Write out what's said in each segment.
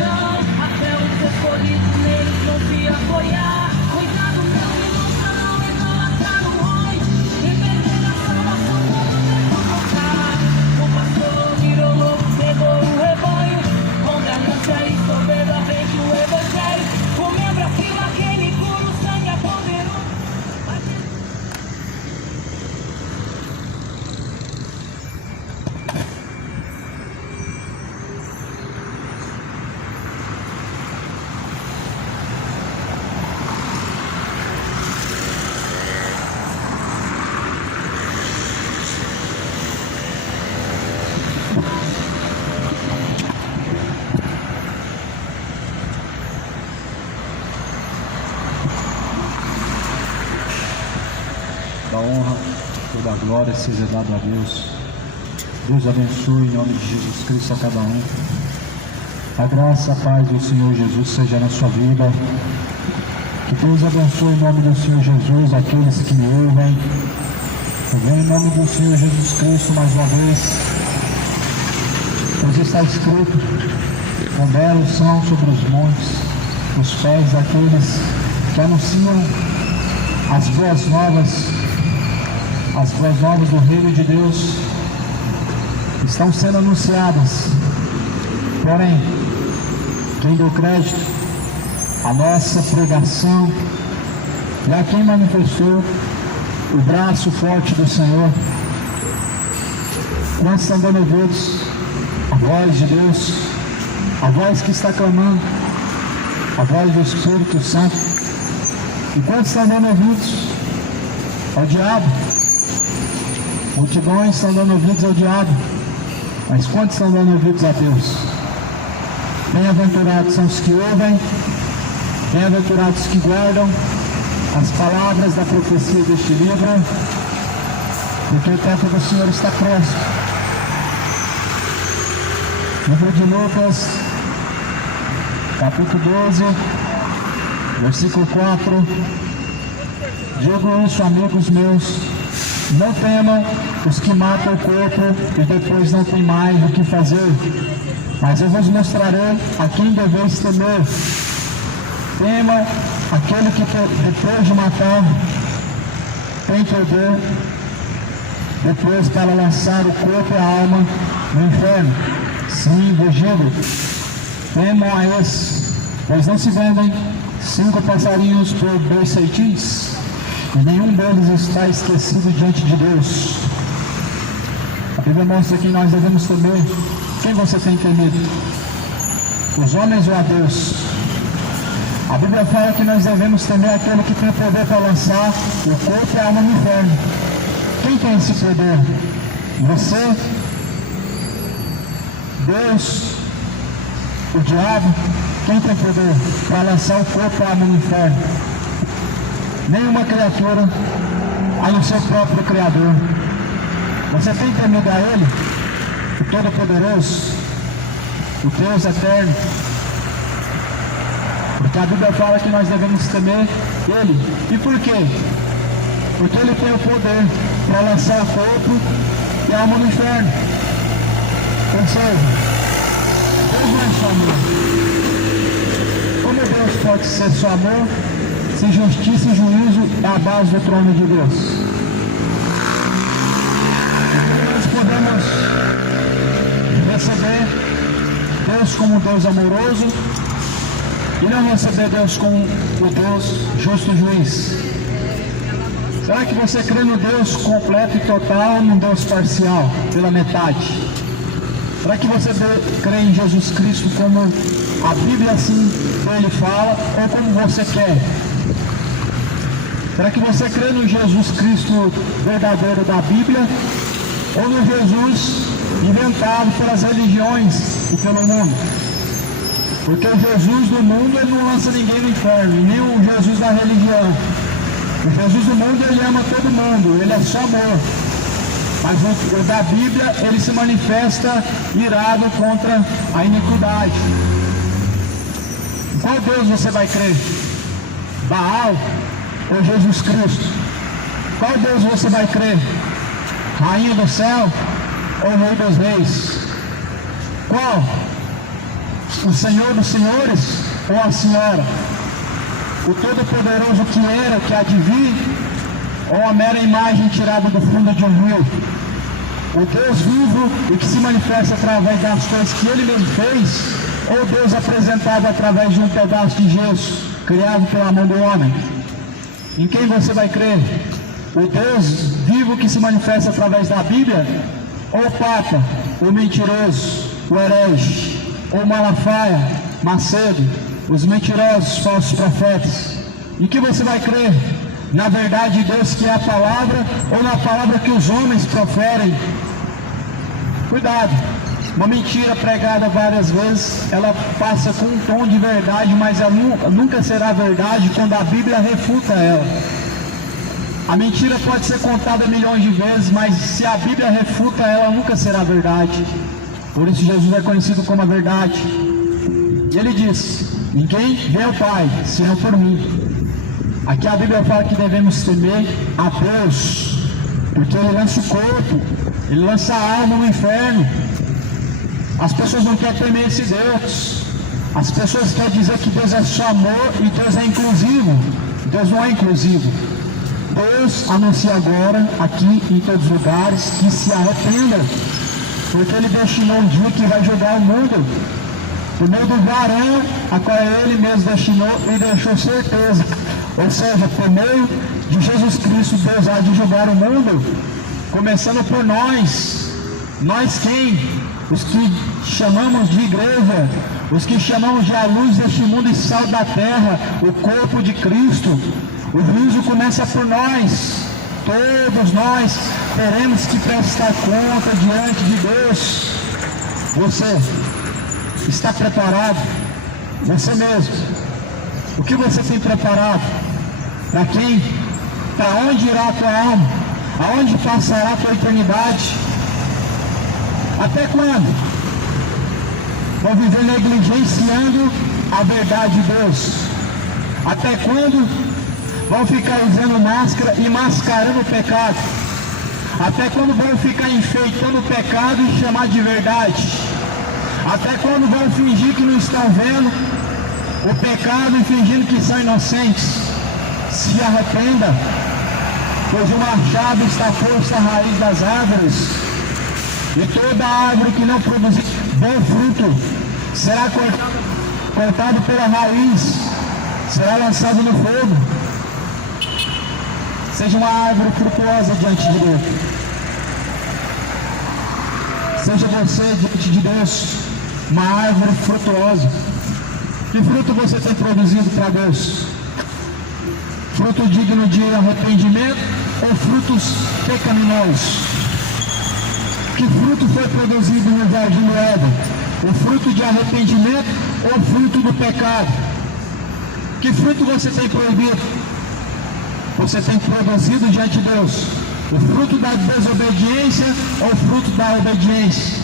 multidão, até os escolhidos neles vão se apoiar. Cuidado, não me mostra, não idolatrar o ruim, e perder a salvação quando tempo voltar. O pastor virou louco, pegou o rebanho, com ganância e soberba vende o evangelho. O membro afirma aquele puro sangue apoderou. Da honra, toda a glória seja dada a Deus. Deus abençoe em nome de Jesus Cristo a cada um. A graça, a paz do Senhor Jesus seja na sua vida. Que Deus abençoe em nome do Senhor Jesus aqueles que me ouvem. Eu venho em nome do Senhor Jesus Cristo mais uma vez, pois está escrito: quão belos são sobre os montes os pés daqueles que anunciam as boas novas. As boas novas do reino de Deus estão sendo anunciadas. Porém, quem deu crédito à nossa pregação e a quem manifestou o braço forte do Senhor, nós estamos dando ouvidos à voz de Deus, a voz que está clamando, a voz do Espírito Santo. E quantos estão dando ouvidos ao diabo? Multidões estão dando ouvidos ao diabo, mas quantos estão dando ouvidos a Deus? Bem-aventurados são os que ouvem, bem-aventurados que guardam as palavras da profecia deste livro, porque o tempo do Senhor está próximo. Livro de Lucas, capítulo 12, versículo 4. Digo isso, amigos meus: não temam os que matam o corpo e depois não tem mais o que fazer, mas eu vos mostrarei a quem deveis temer. Tema aquele que depois de matar tem poder depois para lançar o corpo e a alma no inferno. Sim, vigido. Temam a esse, pois não se vendem 5 passarinhos por 2 ceitins, e nenhum deles está esquecido diante de Deus. A Bíblia mostra que nós devemos temer. Quem você tem temido? Os homens ou a Deus? A Bíblia fala que nós devemos temer aquele que tem poder para lançar o corpo e a alma no inferno. Quem tem esse poder? Você? Deus? O diabo? Quem tem poder para lançar o corpo e a alma no inferno? Nenhuma criatura, a não ser o próprio Criador. Você tem temido a Ele, o Todo-Poderoso, o Deus Eterno? Porque a Bíblia fala que nós devemos temer Ele. E por quê? Porque Ele tem o poder para lançar o corpo e a alma no inferno. Ou seja, Deus não é só amor. Como Deus pode ser só amor, se justiça e juízo é a base do trono de Deus? Nós podemos receber Deus como um Deus amoroso e não receber Deus como o Deus justo juiz. Será que você crê no Deus completo e total ou no Deus parcial, pela metade? Será que você crê em Jesus Cristo como a Bíblia assim Ele fala, ou como você quer? Será que você crê no Jesus Cristo verdadeiro da Bíblia, ou no Jesus inventado pelas religiões e pelo mundo? Porque o Jesus do mundo, ele não lança ninguém no inferno, e nem o Jesus da religião. O Jesus do mundo, ele ama todo mundo, ele é só amor. Mas o da Bíblia, ele se manifesta irado contra a iniquidade. Qual Deus você vai crer? Baal ou Jesus Cristo? Qual Deus você vai crer? Rainha do céu ou Rei dos reis? Qual? o Senhor dos Senhores ou a Senhora? O Todo-Poderoso que era, que há de vir, ou a mera imagem tirada do fundo de um rio? O Deus vivo e que se manifesta através das coisas que Ele mesmo fez, ou Deus apresentado através de um pedaço de gesso, criado pela mão do homem? Em quem você vai crer? O Deus vivo que se manifesta através da Bíblia, ou o Papa, o mentiroso, o herege, ou Malafaia, Macedo, os mentirosos, falsos profetas? Em que você vai crer? Na verdade de Deus, que é a palavra, ou na palavra que os homens proferem? Cuidado, uma mentira pregada várias vezes, ela passa com um tom de verdade, mas ela nunca será verdade quando a Bíblia refuta ela. A mentira pode ser contada milhões de vezes, mas se a Bíblia refuta ela, nunca será verdade. Por isso Jesus é conhecido como a verdade. E ele diz: ninguém vê o Pai, senão por mim. Aqui a Bíblia fala que devemos temer a Deus, porque Ele lança o corpo, Ele lança a alma no inferno. As pessoas não querem temer esse Deus. As pessoas querem dizer que Deus é só amor e Deus é inclusivo. Deus não é inclusivo. Deus anuncia agora, aqui em todos os lugares, que se arrependa, porque Ele destinou um dia que vai julgar o mundo, por meio do varão a qual Ele mesmo destinou e deixou certeza. Ou seja, por meio de Jesus Cristo, Deus há de julgar o mundo, começando por nós. Nós quem? Os que chamamos de igreja, os que chamamos de a luz deste mundo e sal da terra, o corpo de Cristo. O juízo começa por nós. Todos nós teremos que prestar conta diante de Deus. Você está preparado? Você mesmo. O que você tem preparado? Para quem? Para onde irá a tua alma? Aonde passará a tua eternidade? Até quando? Vão viver negligenciando a verdade de Deus? Até quando vão ficar usando máscara e mascarando o pecado? Até quando vão ficar enfeitando o pecado e chamar de verdade? Até quando vão fingir que não estão vendo o pecado e fingindo que são inocentes? Se arrependa, pois o machado está posto à raiz das árvores, e toda árvore que não produzir bom fruto será cortado pela raiz, será lançado no fogo. Seja uma árvore frutuosa diante de Deus. Seja você diante de Deus uma árvore frutuosa. Que fruto você tem produzido para Deus? Fruto digno de arrependimento ou frutos pecaminosos? Que fruto foi produzido no jardim do Éden? O fruto de arrependimento ou o fruto do pecado? Que fruto você tem proibido? Você tem produzido diante de Deus? O fruto da desobediência ou o fruto da obediência?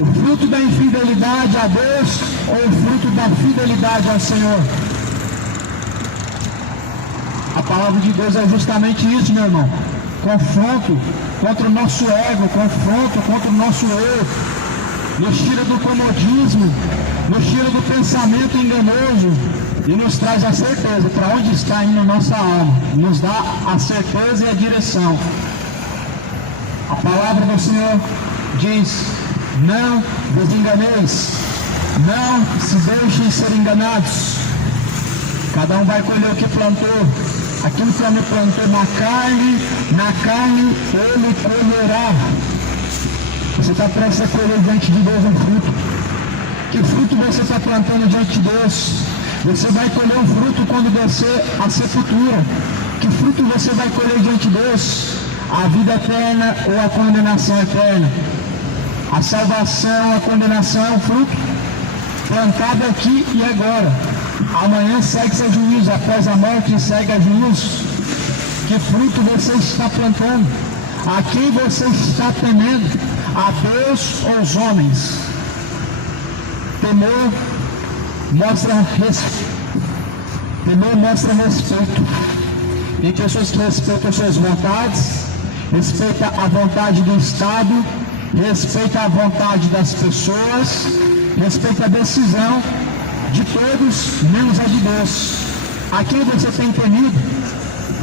O fruto da infidelidade a Deus ou o fruto da fidelidade ao Senhor? A palavra de Deus é justamente isso, meu irmão. Confronto contra o nosso ego, confronto contra o nosso eu. Nos tira do comodismo, nos tira do pensamento enganoso e nos traz a certeza para onde está indo nossa alma. Nos dá a certeza e a direção. A palavra do Senhor diz: não vos enganeis, não se deixem ser enganados. Cada um vai colher o que plantou. Aquilo que o homem plantou na carne ele colherá. Você está prestes a colher diante de Deus um fruto. Que fruto você está plantando diante de Deus? Você vai colher um fruto quando descer a sepultura. Que fruto você vai colher diante de Deus? A vida eterna ou a condenação eterna? A salvação, a condenação é um fruto plantado aqui e agora. Amanhã segue-se a juízo, após a morte segue a juízo. Que fruto você está plantando? A quem você está temendo? A Deus ou os homens? Temor mostra respeito. Temor mostra respeito. Tem pessoas que respeitam suas vontades, respeita a vontade do Estado, respeita a vontade das pessoas, respeita a decisão de todos, menos a de Deus. A quem você tem temido?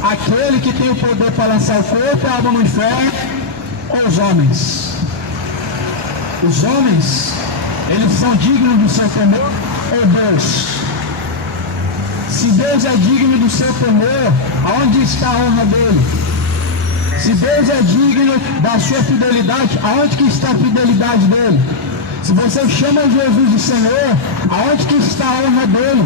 Aquele que tem o poder para lançar o corpo e a alma no inferno, ou os homens? Os homens, eles são dignos do seu temor, ou Deus? Se Deus é digno do seu temor, aonde está a honra dele? Se Deus é digno da sua fidelidade, aonde que está a fidelidade dele? Se você chama Jesus de Senhor, aonde que está a honra dele?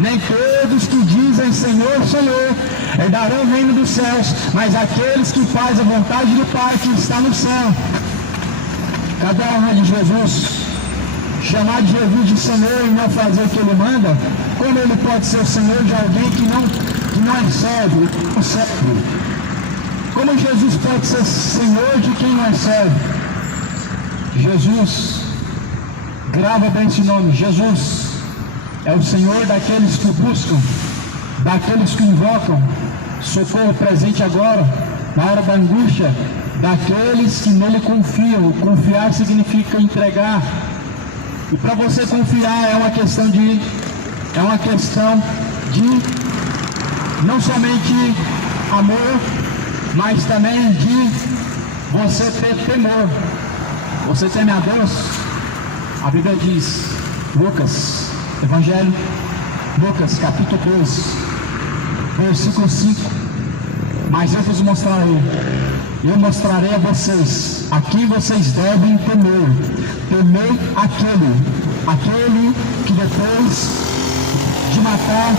Nem todos que dizem Senhor, Senhor, herdarão o reino dos céus, mas aqueles que fazem a vontade do Pai que está no céu. Cadê a honra de Jesus? Chamar de Jesus de Senhor e não fazer o que Ele manda? Como Ele pode ser o Senhor de alguém que não é servo, não serve? Como Jesus pode ser Senhor de quem não é servo? Jesus, grava bem esse nome, Jesus é o Senhor daqueles que o buscam, daqueles que o invocam, socorro presente agora, na hora da angústia, daqueles que nele confiam. Confiar significa entregar. E para você confiar é uma questão de não somente amor, mas também de você ter temor. Você teme a Deus? A Bíblia diz, Evangelho, Lucas capítulo 12, versículo 5. Mas eu vos mostrarei a vocês a quem vocês devem temer. Temei aquele que depois de matar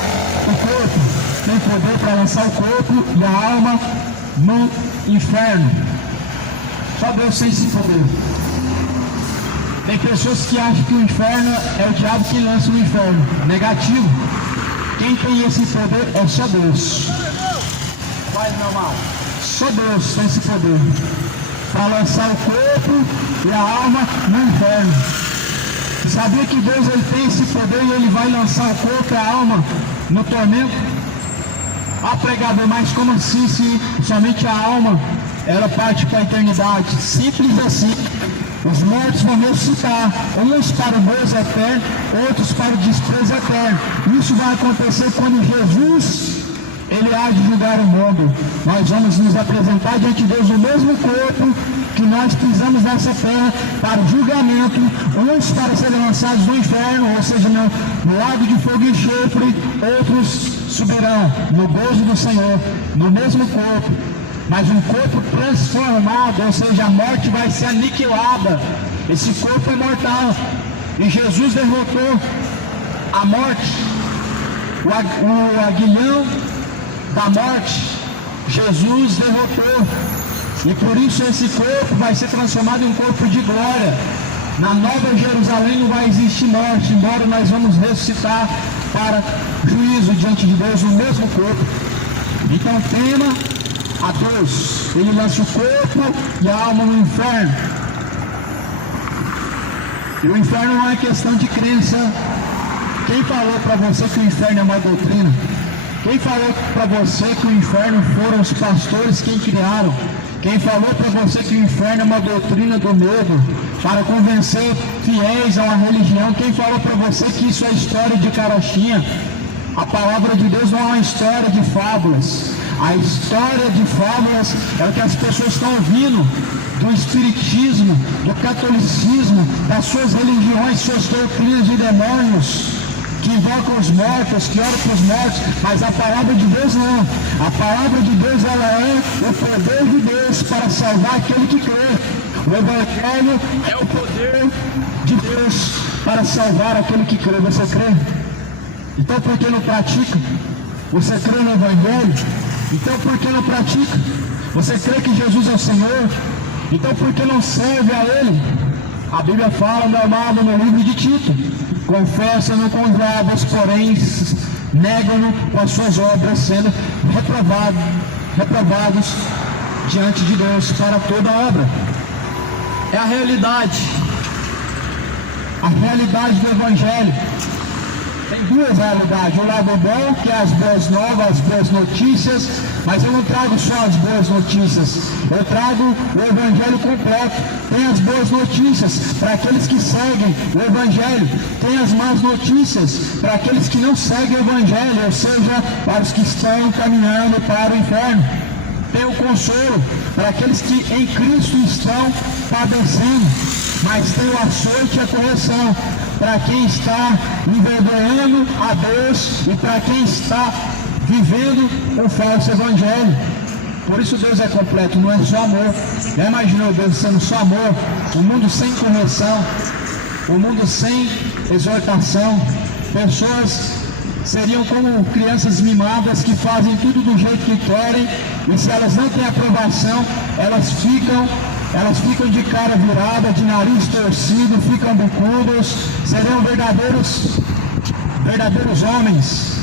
o corpo tem poder para lançar o corpo e a alma no inferno. Só Deus tem esse poder. Tem pessoas que acham que o inferno é o diabo que lança no inferno. Negativo. Quem tem esse poder é só Deus. Faz meu mal. Só Deus tem esse poder para lançar o corpo e a alma no inferno. Sabia que Deus ele tem esse poder e Ele vai lançar o corpo e a alma no tormento? Ah, pregador, mas como assim se somente a alma ela parte para a eternidade? Simples assim. Os mortos vão ressuscitar, uns para o gozo eterno, outros para o desprezo eterno. Isso vai acontecer quando Jesus Ele há de julgar o mundo. Nós vamos nos apresentar diante de Deus o mesmo corpo que nós pisamos nessa terra para o julgamento, uns para serem lançados no inferno, ou seja, no lago de fogo e enxofre, outros subirão no gozo do Senhor, no mesmo corpo, mas um corpo transformado, ou seja, a morte vai ser aniquilada. Esse corpo é mortal, e Jesus derrotou a morte, o aguilhão da morte, Jesus derrotou, e por isso esse corpo vai ser transformado em um corpo de glória. Na Nova Jerusalém não vai existir morte, embora nós vamos ressuscitar para juízo diante de Deus no mesmo corpo. Então tema a Deus, Ele lança o corpo e a alma no inferno. E o inferno não é questão de crença. Quem falou para você que o inferno é uma doutrina? Quem falou para você que o inferno foram os pastores quem criaram? Quem falou para você que o inferno é uma doutrina do medo para convencer fiéis a uma religião? Quem falou para você que isso é história de carochinha? A palavra de Deus não é uma história de fábulas. A história de fábulas é o que as pessoas estão ouvindo do espiritismo, do catolicismo, das suas religiões, suas doutrinas de demônios, que invocam os mortos, que oram para os mortos, mas a palavra de Deus não. A palavra de Deus ela é o poder de Deus para salvar aquele que crê. O Evangelho é o poder de Deus para salvar aquele que crê. Você crê? Então por que não pratica? Você crê no Evangelho? Então por que não pratica? Você crê que Jesus é o Senhor? Então por que não serve a Ele? A Bíblia fala, meu amado, no livro de Tito: confessam-no com os lábios, porém negam-no com as suas obras, sendo reprovados diante de Deus para toda obra. É a realidade do Evangelho. Tem duas realidades, o lado bom, que é as boas novas, as boas notícias, mas eu não trago só as boas notícias, eu trago o Evangelho completo. Tem as boas notícias para aqueles que seguem o Evangelho, tem as más notícias para aqueles que não seguem o Evangelho, ou seja, para os que estão caminhando para o inferno. Tem o consolo para aqueles que em Cristo estão padecendo, mas tem o açoite e a correção para quem está envergonhando a Deus e para quem está vivendo o falso evangelho. Por isso Deus é completo, não é só amor. Já imaginou Deus sendo só amor? Um mundo sem correção, um mundo sem exortação. Pessoas seriam como crianças mimadas que fazem tudo do jeito que querem, e se elas não têm aprovação, elas ficam de cara virada, de nariz torcido, ficam bicudos. Seriam verdadeiros homens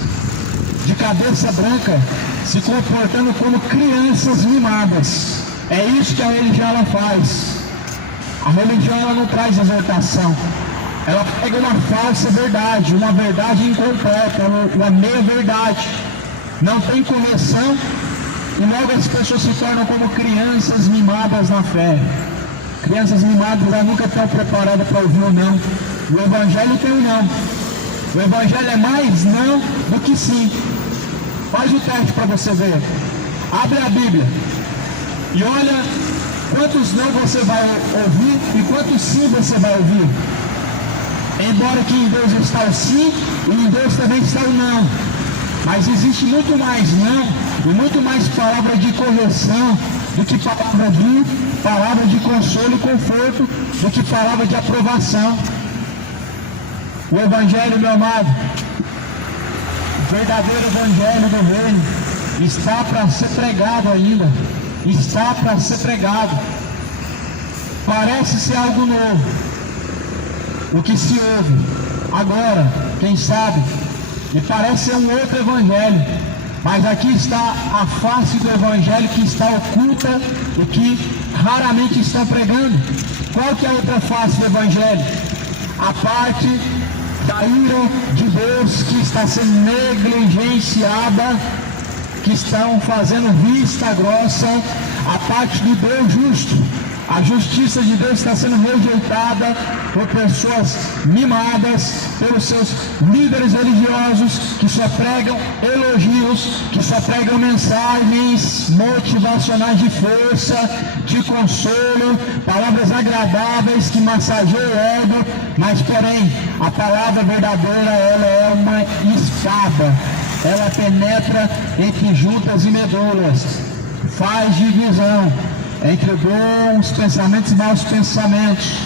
de cabeça branca, se comportando como crianças mimadas. É isso que a religião ela faz. A religião ela não traz exortação, ela pega uma falsa verdade, uma verdade incompleta, uma meia verdade, não tem correção, e logo as pessoas se tornam como crianças mimadas na fé. Crianças mimadas elas nunca estão preparadas para ouvir o não. O Evangelho tem o não. O Evangelho é mais não do que sim. Faz o teste para você ver. Abre a Bíblia e olha quantos não você vai ouvir e quantos sim você vai ouvir. Embora que em Deus está o sim e em Deus também está o não. Mas existe muito mais não e muito mais palavra de correção do que palavra de consolo e conforto, do que palavra de aprovação. O Evangelho, meu amado, o verdadeiro Evangelho do Reino está para ser pregado ainda, está para ser pregado. Parece ser algo novo, o que se ouve agora, quem sabe, e parece ser um outro Evangelho, mas aqui está a face do Evangelho que está oculta e que raramente estão pregando. Qual que é a outra face do Evangelho? A parte da ira de Deus que está sendo negligenciada, que estão fazendo vista grossa, a parte do Deus justo. A justiça de Deus está sendo rejeitada por pessoas mimadas, pelos seus líderes religiosos que só pregam elogios, que só pregam mensagens motivacionais de força, de consolo, palavras agradáveis que massageiam o ego, mas porém a palavra verdadeira ela é uma espada, ela penetra entre juntas e medulas, faz divisão entre bons pensamentos e maus pensamentos.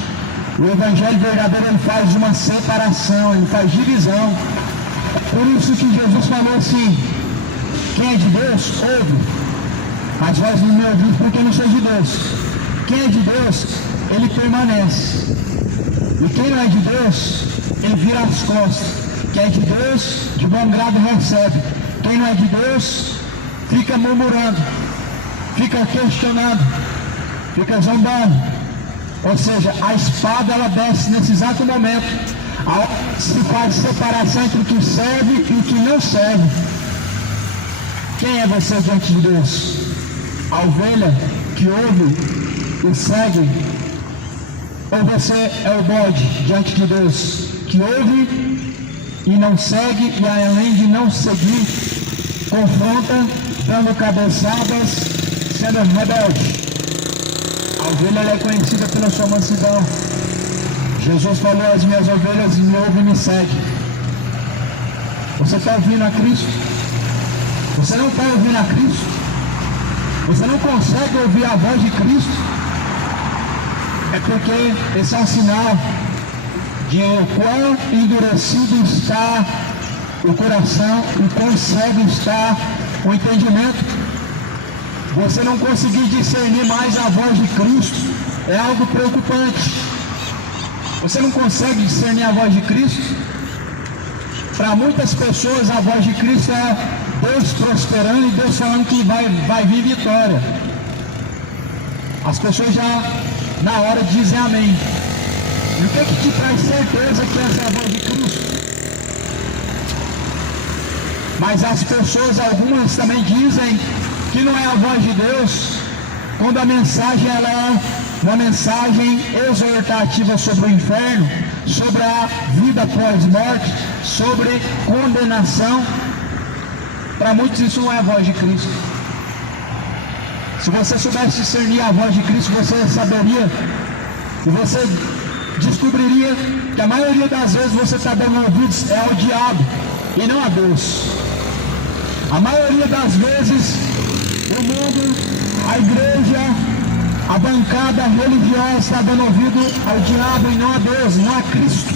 O Evangelho verdadeiro ele faz uma separação, ele faz divisão. É por isso que Jesus falou assim: quem é de Deus, ouve, mas vós não me ouvis porque não sois de Deus. Quem é de Deus, ele permanece, e quem não é de Deus, ele vira as costas. Quem é de Deus, de bom grado recebe. Quem não é de Deus, fica murmurando, fica questionando, fica zombando. Ou seja, a espada ela desce nesse exato momento, aonde se faz separação entre o que serve e o que não serve. Quem é você diante de Deus? A ovelha que ouve e segue? Ou você é o bode diante de Deus, que ouve e não segue, e além de não seguir, confronta, dando cabeçadas, sendo rebelde? A ovelha ela é conhecida pela sua mansidão. Jesus falou: as minhas ovelhas me ouvem e me seguem. Você está ouvindo a Cristo? Você não está ouvindo a Cristo? Você não consegue ouvir a voz de Cristo? É porque esse é um sinal de o quão endurecido está o coração e quão cego está o entendimento. Você não conseguir discernir mais a voz de Cristo é algo preocupante. Você não consegue discernir a voz de Cristo? Para muitas pessoas a voz de Cristo é Deus prosperando e Deus falando que vai vir vitória. As pessoas já na hora dizem amém. E o que te traz certeza que essa é a voz de Cristo? Mas as pessoas, algumas também dizem que não é a voz de Deus, quando a mensagem ela é uma mensagem exortativa sobre o inferno, sobre a vida pós-morte, sobre condenação. Para muitos isso não é a voz de Cristo. Se você soubesse discernir a voz de Cristo, você saberia e você descobriria que a maioria das vezes você está dando ouvidos ao diabo e não a Deus. A maioria das vezes o mundo, a igreja, a bancada religiosa está dando ouvido ao diabo e não a Deus, não a Cristo.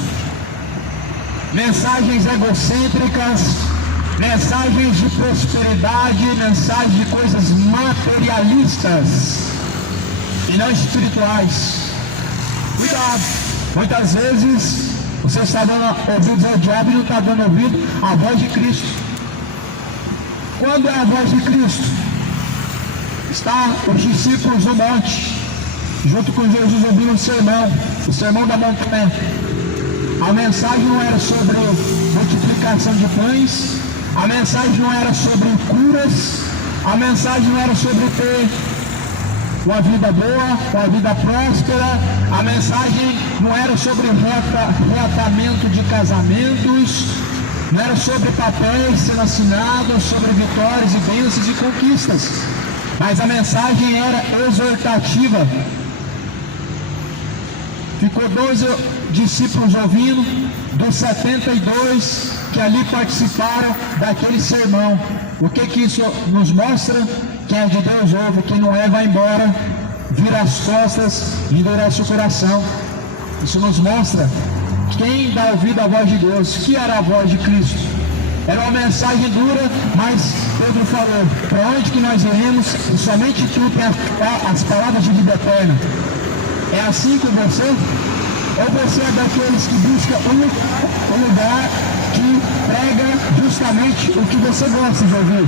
Mensagens egocêntricas, mensagens de prosperidade, mensagens de coisas materialistas e não espirituais. Cuidado, muitas vezes você está dando ouvidos ao diabo e não está dando ouvido à voz de Cristo. Quando é a voz de Cristo? Está os discípulos no monte, junto com Jesus ouvindo o sermão da montanha. A mensagem não era sobre multiplicação de pães, a mensagem não era sobre curas, a mensagem não era sobre ter uma vida boa, uma vida próspera, a mensagem não era sobre reatamento de casamentos, não era sobre papéis sendo assinados, sobre vitórias e bênçãos e conquistas, mas a mensagem era exortativa. Ficou 12 discípulos ouvindo, dos 72 que ali participaram daquele sermão. O que isso nos mostra? Quem é de Deus ouve, quem não é vai embora, vira as costas e endurece o coração. Isso nos mostra quem dá ouvido à voz de Deus. Que era a voz de Cristo? Era uma mensagem dura, mas Pedro falou: para onde que nós iremos? E somente tu tem as palavras de vida eterna. É assim com você? Ou você é daqueles que busca um lugar que prega justamente o que você gosta de ouvir?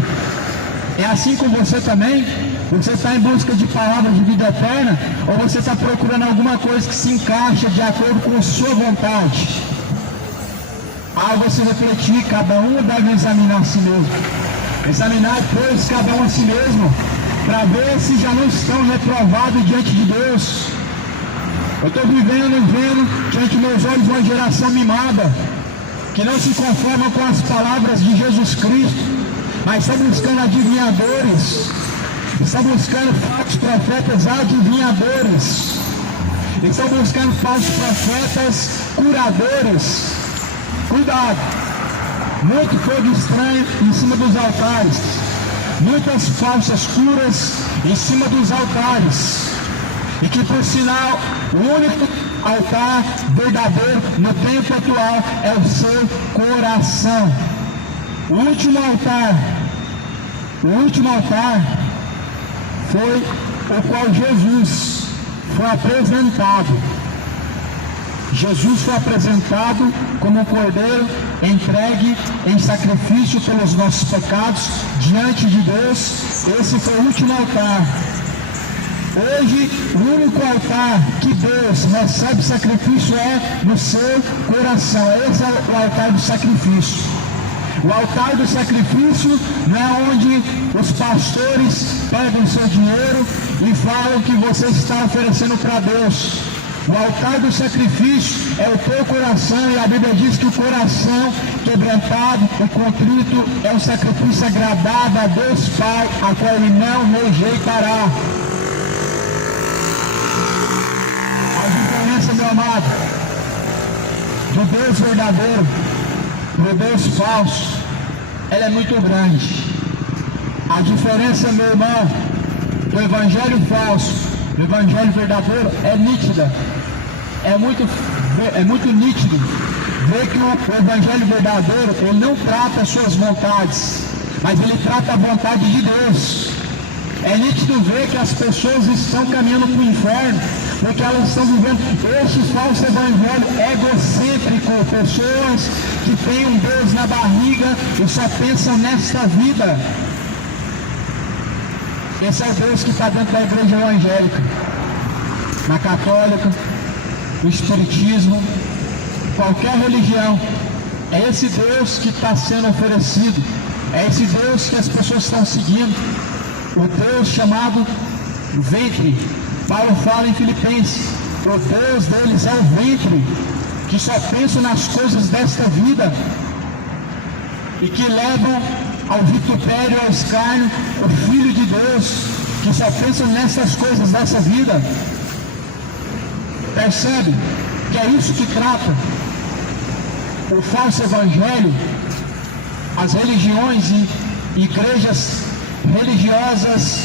É assim com você também? Você está em busca de palavras de vida eterna? Ou você está procurando alguma coisa que se encaixa de acordo com a sua vontade? Ao você refletir, cada um deve examinar a si mesmo. Examinar, pois, cada um a si mesmo, para ver se já não estão reprovados diante de Deus. Eu estou vendo diante de meus olhos uma geração mimada, que não se conforma com as palavras de Jesus Cristo, mas está buscando adivinhadores, está buscando falsos profetas adivinhadores, estão buscando falsos profetas curadores. Cuidado! Muito fogo estranho em cima dos altares, muitas falsas curas em cima dos altares. E que, por sinal, o único altar verdadeiro no tempo atual é o seu coração. O último altar foi o qual Jesus foi apresentado. Jesus foi apresentado como um cordeiro entregue em sacrifício pelos nossos pecados diante de Deus. Esse foi o último altar. Hoje, o único altar que Deus recebe sacrifício é no seu coração. Esse é o altar do sacrifício. O altar do sacrifício não é onde os pastores pegam seu dinheiro e falam que você está oferecendo para Deus. O altar do sacrifício é o teu coração, e a Bíblia diz que o coração quebrantado e contrito é um sacrifício agradável a Deus Pai, a qual Ele não rejeitará. Meu amado, do Deus verdadeiro, do Deus falso, ela é muito grande. A diferença, meu irmão, do evangelho falso do evangelho verdadeiro é nítida. É muito nítido ver que o evangelho verdadeiro, ele não trata as suas vontades, mas ele trata a vontade de Deus. É nítido ver que as pessoas estão caminhando para o inferno, porque elas estão vivendo este falso evangelho egocêntrico, pessoas que têm um Deus na barriga e só pensam nesta vida. Esse é o Deus que está dentro da igreja evangélica, na católica, no espiritismo, qualquer religião. É esse Deus que está sendo oferecido. É esse Deus que as pessoas estão seguindo, o Deus chamado ventre. Paulo fala em Filipenses, o Deus deles é o ventre, que só pensa nas coisas desta vida e que levam ao vitupério, ao escárnio, o Filho de Deus, que só pensa nessas coisas dessa vida. Percebe que é isso que trata o falso evangelho, as religiões e igrejas religiosas,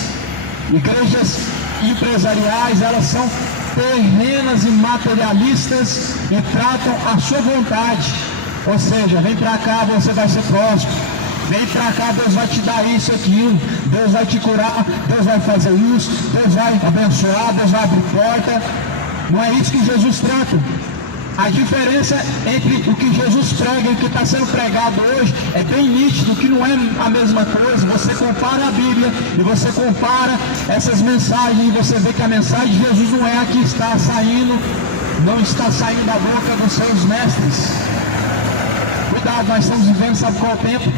igrejas empresariais, elas são terrenas e materialistas e tratam a sua vontade. Ou seja, vem para cá, você vai ser próspero. Vem para cá, Deus vai te dar isso e aquilo. Deus vai te curar, Deus vai fazer isso, Deus vai abençoar, Deus vai abrir porta. Não é isso que Jesus trata. A diferença entre o que Jesus prega e o que está sendo pregado hoje é bem nítido, que não é a mesma coisa. Você compara a Bíblia e você compara essas mensagens e você vê que a mensagem de Jesus não é a que está saindo, não está saindo da boca dos seus mestres. Cuidado, nós estamos vivendo, sabe qual é o tempo?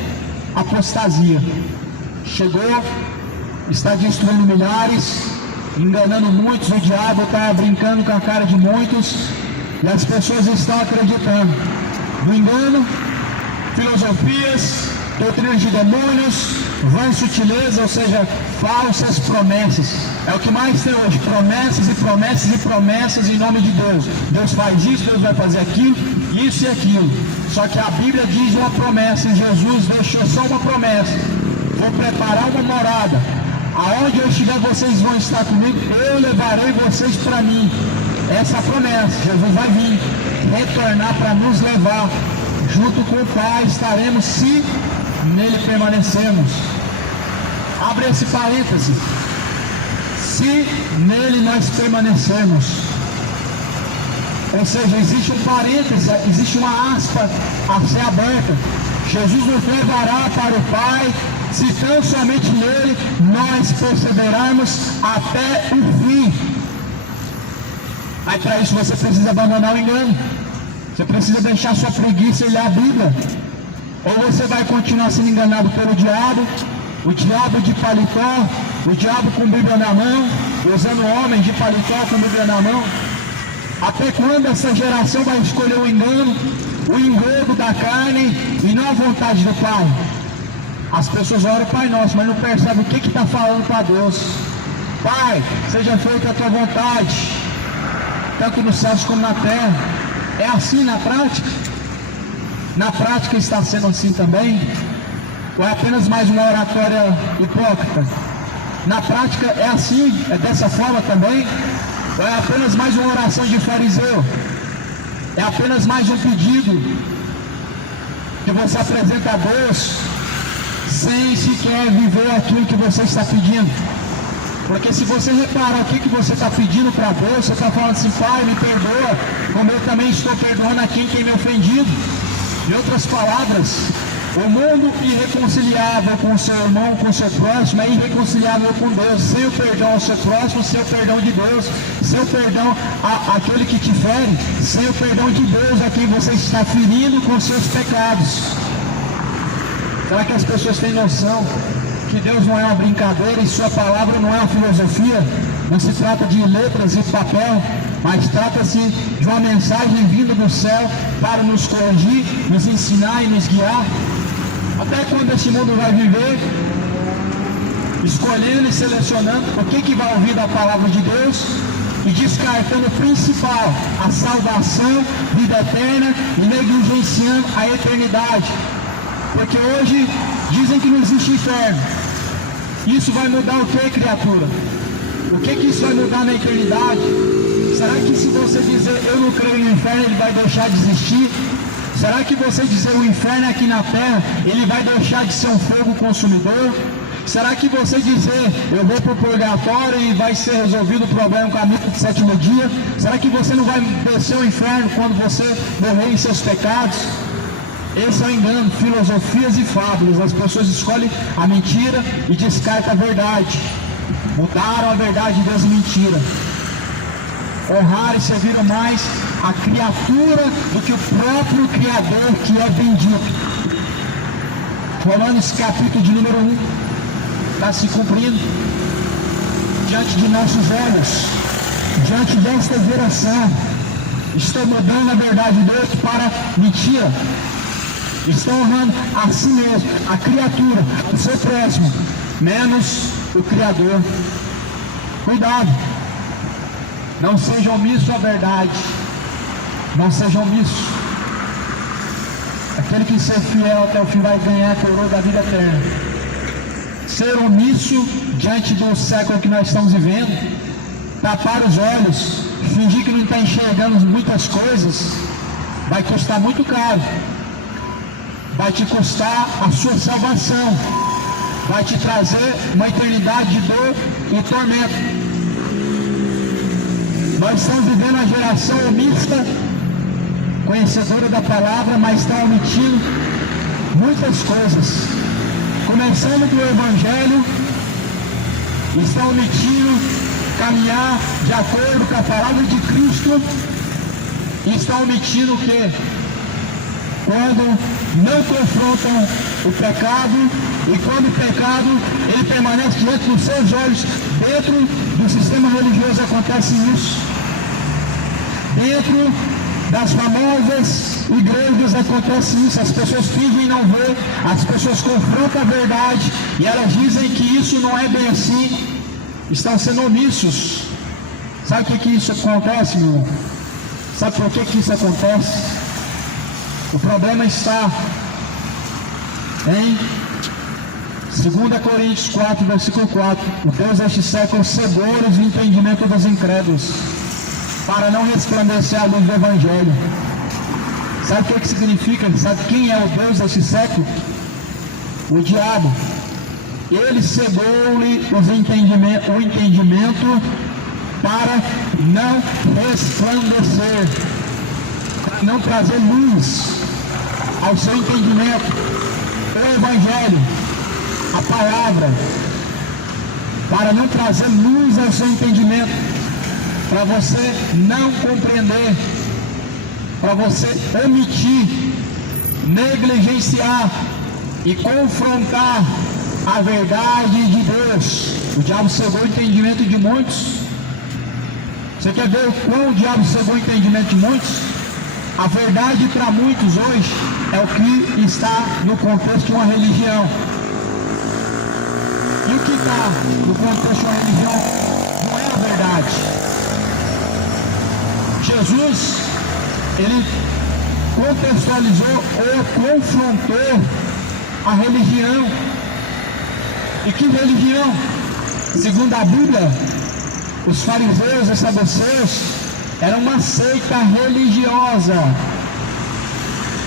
Apostasia. Chegou, está destruindo milhares, enganando muitos, o diabo está brincando com a cara de muitos. E as pessoas estão acreditando no engano, filosofias, doutrinas de demônios, vãs sutilezas, ou seja, falsas promessas. É o que mais tem hoje, promessas e promessas e promessas em nome de Deus. Deus faz isso, Deus vai fazer aquilo, isso e aquilo. Só que a Bíblia diz uma promessa, e Jesus deixou só uma promessa: vou preparar uma morada. Aonde eu estiver, vocês vão estar comigo, eu levarei vocês para mim. Essa promessa, Jesus vai vir retornar para nos levar, junto com o Pai estaremos se nele permanecemos. Abre esse parêntese, se nele nós permanecemos. Ou seja, existe um parêntese, existe uma aspa a ser aberta. Jesus nos levará para o Pai, se tão somente nele nós perseverarmos até o fim. Aí para isso você precisa abandonar o engano. Você precisa deixar sua preguiça e ler a Bíblia. Ou você vai continuar sendo enganado pelo diabo, o diabo de paletó, o diabo com Bíblia na mão, usando homens de paletó com Bíblia na mão. Até quando essa geração vai escolher o engano, o engodo da carne e não a vontade do Pai? As pessoas oram o Pai Nosso, mas não percebem o que está falando para Deus. Pai, seja feita a tua vontade, tanto nos céus como na terra. É assim na prática? Na prática está sendo assim também? Ou é apenas mais uma oratória hipócrita? Na prática é assim? É dessa forma também? Ou é apenas mais uma oração de fariseu? É apenas mais um pedido que você apresenta a Deus sem sequer viver aquilo que você está pedindo? Porque se você reparar o que você está pedindo para Deus, você está falando assim: Pai, me perdoa, como eu também estou perdoando a quem tem me ofendido. Em outras palavras, o mundo irreconciliável com o seu irmão, com o seu próximo, é irreconciliável com Deus. Sem o perdão ao seu próximo, sem o perdão de Deus, sem o perdão àquele que te fere, sem o perdão de Deus a quem você está ferindo com seus pecados. Será que as pessoas têm noção que Deus não é uma brincadeira e sua palavra não é uma filosofia? Não se trata de letras e papel, mas trata-se de uma mensagem vinda do céu para nos corrigir, nos ensinar e nos guiar. Até quando esse mundo vai viver escolhendo e selecionando o que vai ouvir da palavra de Deus e descartando o principal, a salvação, vida eterna, e negligenciando a eternidade? Porque hoje dizem que não existe inferno. Isso vai mudar o que, criatura? O que isso vai mudar na eternidade? Será que se você dizer eu não creio no inferno, ele vai deixar de existir? Será que você dizer o inferno aqui na terra, ele vai deixar de ser um fogo consumidor? Será que você dizer eu vou para o purgatório e vai ser resolvido o problema com a missa do sétimo dia? Será que você não vai descer ao inferno quando você morrer em seus pecados? Esse é o engano, filosofias e fábulas. As pessoas escolhem a mentira e descartam a verdade. Mudaram a verdade de Deus em mentira. Honraram e serviram mais a criatura do que o próprio Criador, que é bendito. Romanos capítulo de número 1 está se cumprindo diante de nossos olhos, diante desta geração. Estão mudando a verdade de Deus para mentira. Estão honrando a si mesmo, a criatura, o seu próximo, menos o Criador. Cuidado, não seja omisso à verdade, não seja omisso. Aquele que ser fiel até o fim vai ganhar a coroa da vida eterna. Ser omisso diante do século que nós estamos vivendo, tapar os olhos, fingir que não está enxergando muitas coisas, vai custar muito caro. Vai te custar a sua salvação, vai te trazer uma eternidade de dor e tormento. Nós estamos vivendo uma geração omissa, conhecedora da palavra, mas está omitindo muitas coisas. Começando do Evangelho, está omitindo caminhar de acordo com a palavra de Cristo, e está omitindo o quê? Quando não confrontam o pecado, e quando o pecado ele permanece diante dos seus olhos. Dentro do sistema religioso acontece isso. Dentro das famosas igrejas acontece isso. As pessoas fingem não ver, as pessoas confrontam a verdade e elas dizem que isso não é bem assim. Estão sendo omissos. Sabe o que isso acontece, meu irmão? Sabe por que isso acontece? O problema está em 2 Coríntios 4, versículo 4. O Deus deste século cegou o entendimento dos incrédulos, para não resplandecer a luz do Evangelho. Sabe o que significa? Sabe quem é o Deus deste século? O diabo. Ele cegou-lhe o entendimento para não resplandecer, para não trazer luz ao seu entendimento. O Evangelho, a palavra, para não trazer luz ao seu entendimento, para você não compreender, para você omitir, negligenciar e confrontar a verdade de Deus. O diabo cegou o entendimento de muitos. Você quer ver o quão o diabo cegou o entendimento de muitos? A verdade para muitos hoje é o que está no contexto de uma religião. E o que está no contexto de uma religião não é a verdade. Jesus, ele contextualizou ou confrontou a religião. E que religião? Segundo a Bíblia, os fariseus e saduceus eram uma seita religiosa.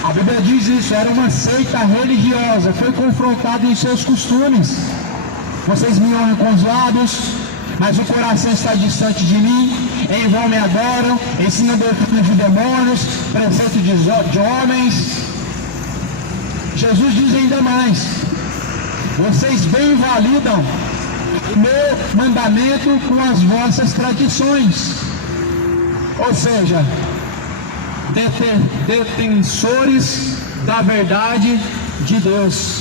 A Bíblia diz isso, era uma seita religiosa. Foi confrontado em seus costumes. Vocês me honram com os lábios, mas o coração está distante de mim. Em vão me adoram, ensinam doutrinas de demônios, preceitos de homens. Jesus diz ainda mais: vocês bem validam meu mandamento com as vossas tradições. Ou seja, detensores da verdade de Deus,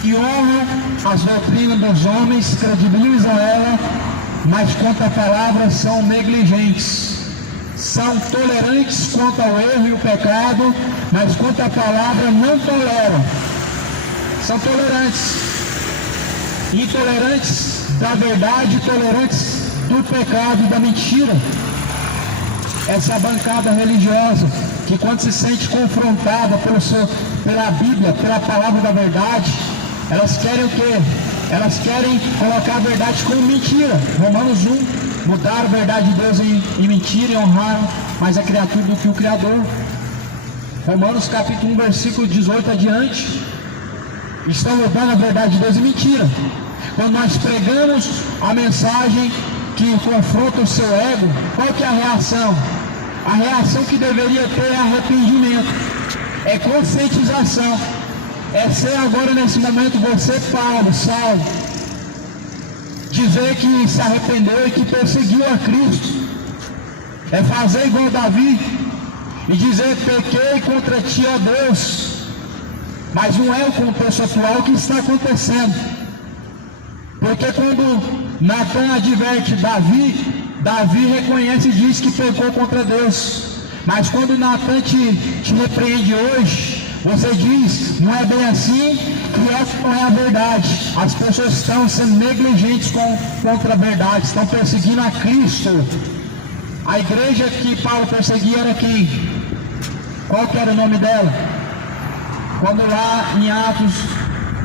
que honram as doutrinas dos homens, credibilizam ela, mas quanto à palavra são negligentes. São tolerantes quanto ao erro e o pecado, mas quanto à palavra não toleram. São tolerantes, intolerantes da verdade, tolerantes do pecado e da mentira. Essa é a bancada religiosa que, quando se sente confrontada pela Bíblia, pela palavra da verdade, elas querem o quê? Elas querem colocar a verdade como mentira. Romanos 1, mudar a verdade de Deus em mentira e honrar mais a criatura do que o Criador. Romanos capítulo 1, versículo 18 adiante, estão mudando a verdade de Deus em mentira. Quando nós pregamos a mensagem que confronta o seu ego, qual que é a reação? A reação que deveria ter é arrependimento, é conscientização, é ser agora nesse momento você, Paulo, Saulo, dizer que se arrependeu e que perseguiu a Cristo, é fazer igual Davi e dizer: pequei contra ti, ó Deus, mas não é o contexto atual que está acontecendo. Porque quando Natan adverte Davi, Davi reconhece e diz que pecou contra Deus. Mas quando Natan te repreende hoje, você diz, não é bem assim, que essa não é a verdade. As pessoas estão sendo negligentes contra a verdade, estão perseguindo a Cristo. A igreja que Paulo perseguia era quem? Qual que era o nome dela? Quando lá em Atos,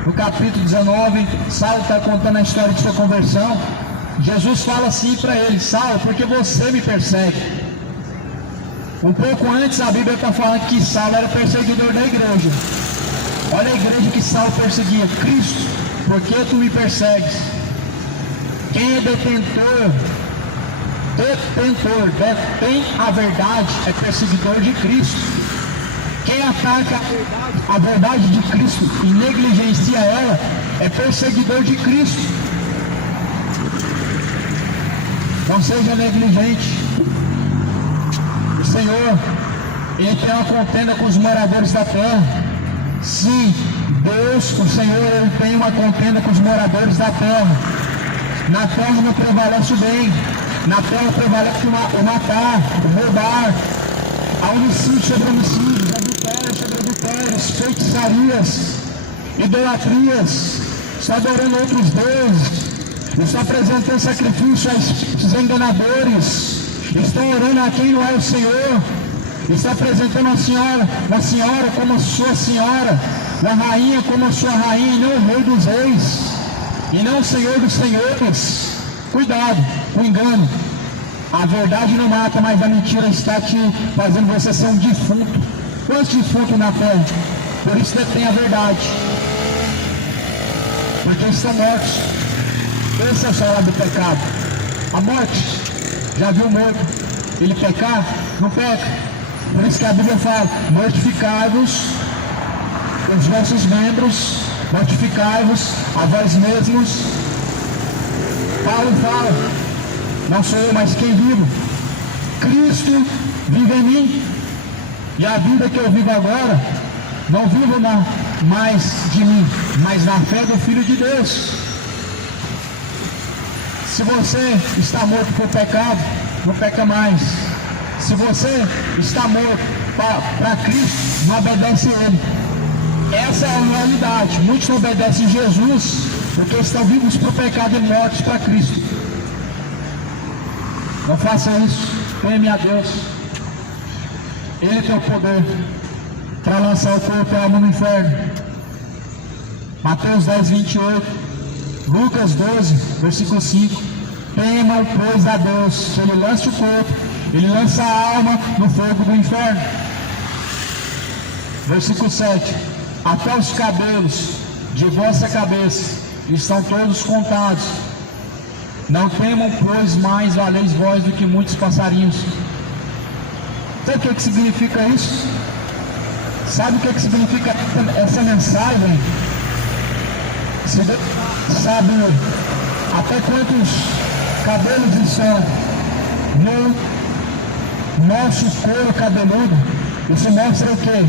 no capítulo 19, Saulo está contando a história de sua conversão, Jesus fala assim para ele, Saulo, porque você me persegue? Um pouco antes a Bíblia está falando que Saulo era perseguidor da igreja. Olha a igreja que Saulo perseguia, Cristo, por que tu me persegues? Quem é detentor, detém a verdade, é perseguidor de Cristo. Quem ataca a verdade de Cristo e negligencia ela, é perseguidor de Cristo. Não seja negligente. O Senhor, Ele tem uma contenda com os moradores da terra. Sim, Deus, o Senhor, Ele tem uma contenda com os moradores da terra. Na terra não prevalece o bem. Na terra prevalece o matar, o roubar, a homicídio sobre homicídios, adultério sobre adultérios, feitiçarias, idolatrias, está adorando outros deuses, está apresentando sacrifício a esses enganadores, estão orando a quem não é o Senhor, está apresentando uma senhora como a sua senhora, uma rainha como a sua rainha, e não o rei dos reis, e não o Senhor dos senhores. Cuidado com o engano. A verdade não mata, mas a mentira está te fazendo você ser um defunto. Quantos defuntos na terra? Por isso detém a verdade, porque estão mortos. Esse é o salário do pecado, a morte. Já viu o morto ele pecar? Não peca. Por isso que a Bíblia fala, mortificai-vos os vossos membros, mortificai-vos a vós mesmos. Paulo fala, não sou eu, mas quem vivo? Cristo vive em mim. E a vida que eu vivo agora, não vivo mais de mim, mas na fé do Filho de Deus. Se você está morto por pecado, não peca mais. Se você está morto para Cristo, não obedece a Ele. Essa é a realidade. Muitos não obedecem a Jesus, porque estão vivos para o pecado e mortos para Cristo. Não faça isso, teme a Deus. Ele tem o poder para lançar o corpo e a alma no inferno. Mateus 10, 28, Lucas 12, versículo 5. Temam, pois, a Deus, que Ele lance o corpo, Ele lança a alma no fogo do inferno. Versículo 7. Até os cabelos de vossa cabeça estão todos contados. Não temam, pois, mais valeis vós do que muitos passarinhos. Sabe o que significa isso? Sabe o que significa essa mensagem? Você sabe até quantos cabelos estão no nosso couro cabeludo? Isso mostra o quê?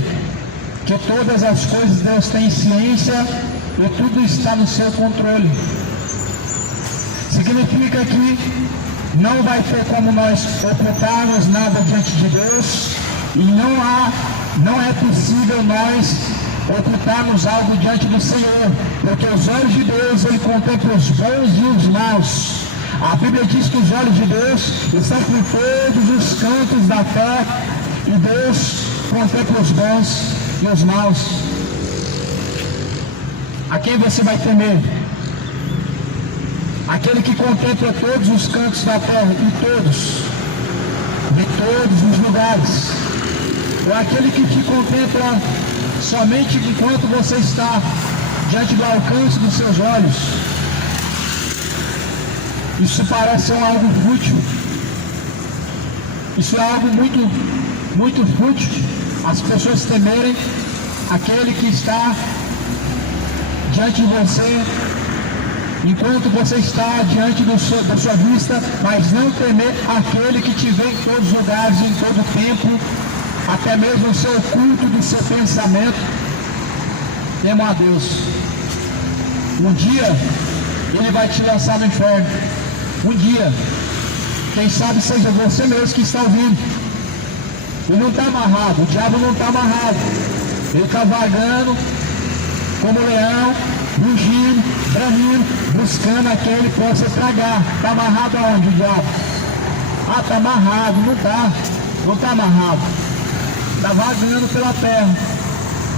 Que todas as coisas Deus tem ciência e tudo está no seu controle. Significa que não vai ter como nós ocultarmos nada diante de Deus, e não é possível nós ocultarmos algo diante do Senhor, porque os olhos de Deus, Ele contempla os bons e os maus. A Bíblia diz que os olhos de Deus estão por todos os cantos da terra, e Deus contempla os bons e os maus. A quem você vai temer? Aquele que contempla todos os cantos da terra, de todos os lugares, ou aquele que te contempla somente enquanto você está diante do alcance dos seus olhos? Isso parece ser algo fútil. Isso é algo muito fútil. As pessoas temerem aquele que está diante de você, enquanto você está diante da sua vista, mas não temer aquele que te vê em todos os lugares, em todo o tempo, até mesmo o seu culto do seu pensamento. temam a Deus. Um dia ele vai te lançar no inferno. Um dia, quem sabe seja você mesmo que está ouvindo. Ele não está amarrado, o diabo não está amarrado. Ele está vagando como leão, rugindo, bramindo, buscando aquele que possa tragar. Está amarrado aonde o diabo? Ah, está amarrado, não está. Não está amarrado. Está vagando pela terra,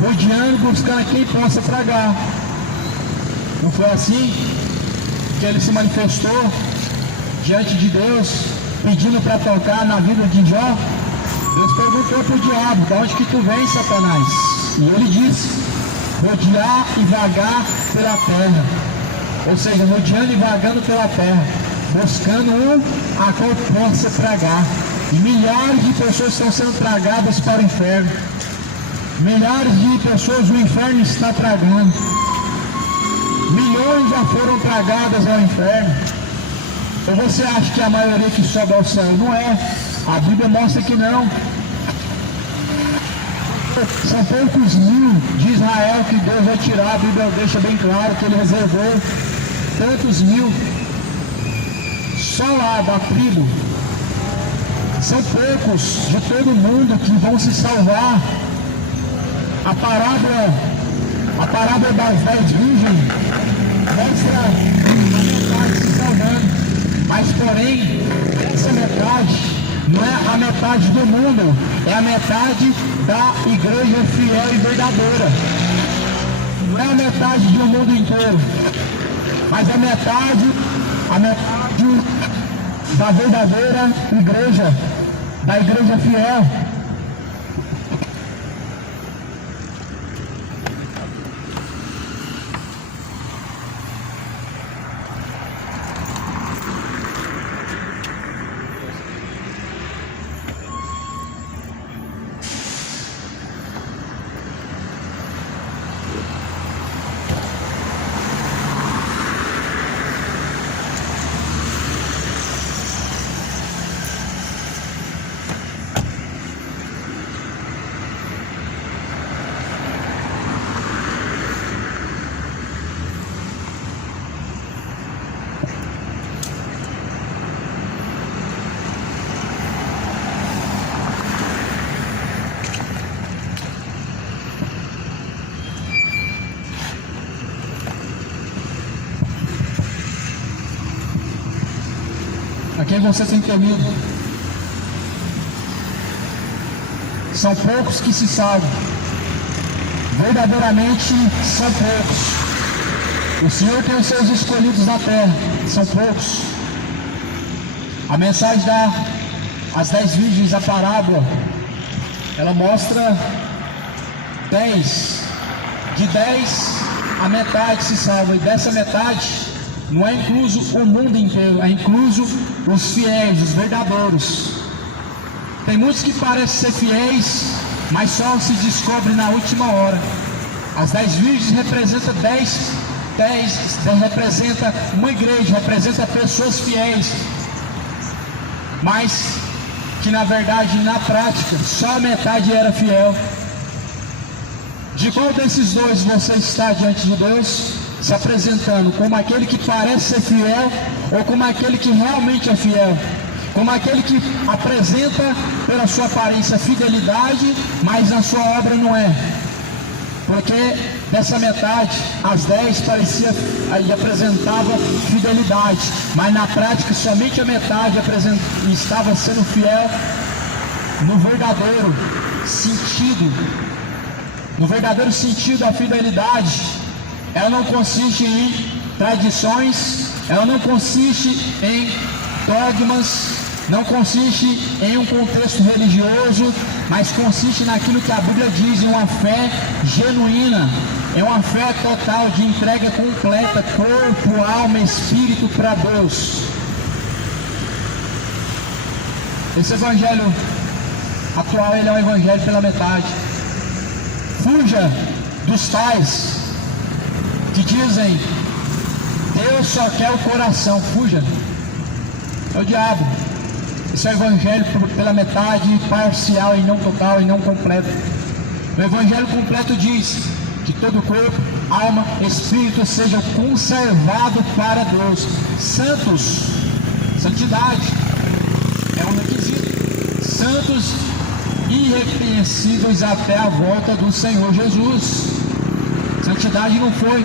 rodeando, buscando a quem possa tragar. Não foi assim que ele se manifestou diante de Deus, pedindo para tocar na vida de Jó? Deus perguntou para o diabo: de onde que tu vem, Satanás? E ele disse: rodear e vagar pela terra. Ou seja, rodeando e vagando pela terra, buscando um a qual possa tragar. E milhares de pessoas estão sendo tragadas para o inferno. Milhares de pessoas o inferno está tragando. Milhões já foram tragadas ao inferno. Ou você acha que a maioria que sobe ao céu? Não é. A Bíblia mostra que não. São poucos mil de Israel que Deus vai tirar. A Bíblia deixa bem claro que ele reservou tantos mil. Só lá da tribo. São poucos de todo mundo que vão se salvar. A parábola das 10 virgens mostra a metade se salvando. Mas porém, essa metade não é a metade do mundo, é a metade da igreja fiel e verdadeira. Não é a metade do mundo inteiro, mas a metade da verdadeira igreja, da igreja fiel. A quem você tem temido? São poucos que se salvam. Verdadeiramente são poucos. O Senhor tem os seus escolhidos na terra. São poucos. A mensagem das 10 virgens, a parábola, ela mostra 10. De 10, a metade se salva. E dessa metade, não é incluso o mundo inteiro, é incluso os fiéis, os verdadeiros. Tem muitos que parecem ser fiéis, mas só se descobre na última hora. As 10 virgens representam 10 representa uma igreja, representa pessoas fiéis, mas que na verdade, na prática, só a metade era fiel. De qual desses dois você está diante de Deus? Se apresentando como aquele que parece ser fiel ou como aquele que realmente é fiel? Como aquele que apresenta pela sua aparência fidelidade, mas na sua obra não é. Porque dessa metade, as 10 parecia e apresentava fidelidade, mas na prática somente a metade estava sendo fiel no verdadeiro sentido. No verdadeiro sentido da fidelidade. Ela não consiste em tradições, ela não consiste em dogmas, não consiste em um contexto religioso, mas consiste naquilo que a Bíblia diz, em uma fé genuína, é uma fé total, de entrega completa, corpo, alma, espírito para Deus. Esse evangelho atual, ele é um evangelho pela metade. Fuja dos tais que dizem: Deus só quer o coração. Fuja. É o diabo. Esse é o evangelho pela metade, parcial e não total e não completo. O evangelho completo diz: que todo corpo, alma, espírito seja conservado para Deus. Santos, santidade é um requisito. Santos, irrepreensíveis até a volta do Senhor Jesus. Santidade não foi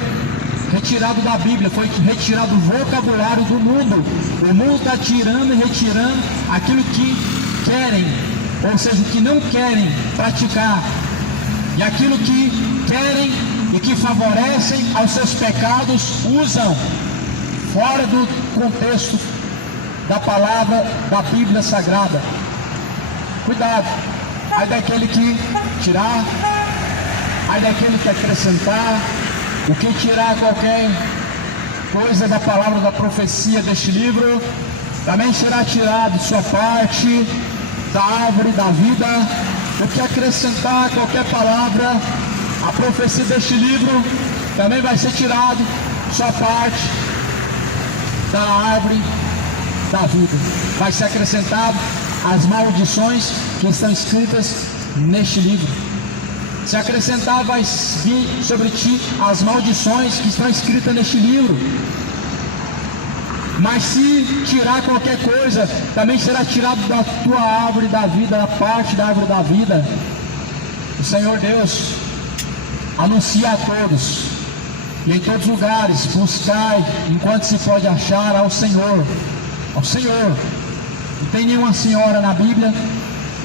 retirado da Bíblia, foi retirado do vocabulário do mundo. O mundo está tirando e retirando aquilo que querem, ou seja, o que não querem praticar, e aquilo que querem e que favorecem aos seus pecados, usam fora do contexto da palavra da Bíblia Sagrada. Cuidado, aí daquele que tirar, aí daquele que acrescentar, o que tirar qualquer coisa da palavra da profecia deste livro, também será tirado de sua parte da árvore da vida. O que acrescentar qualquer palavra, a profecia deste livro, também vai ser tirado sua parte da árvore da vida. Vai ser acrescentado as maldições que estão escritas neste livro. Se acrescentar, vai vir sobre ti as maldições que estão escritas neste livro. Mas se tirar qualquer coisa, também será tirado da tua árvore da vida, a parte da árvore da vida. O Senhor Deus anuncia a todos, e em todos os lugares, buscai, enquanto se pode achar, ao Senhor. Ao Senhor. Não tem nenhuma senhora na Bíblia.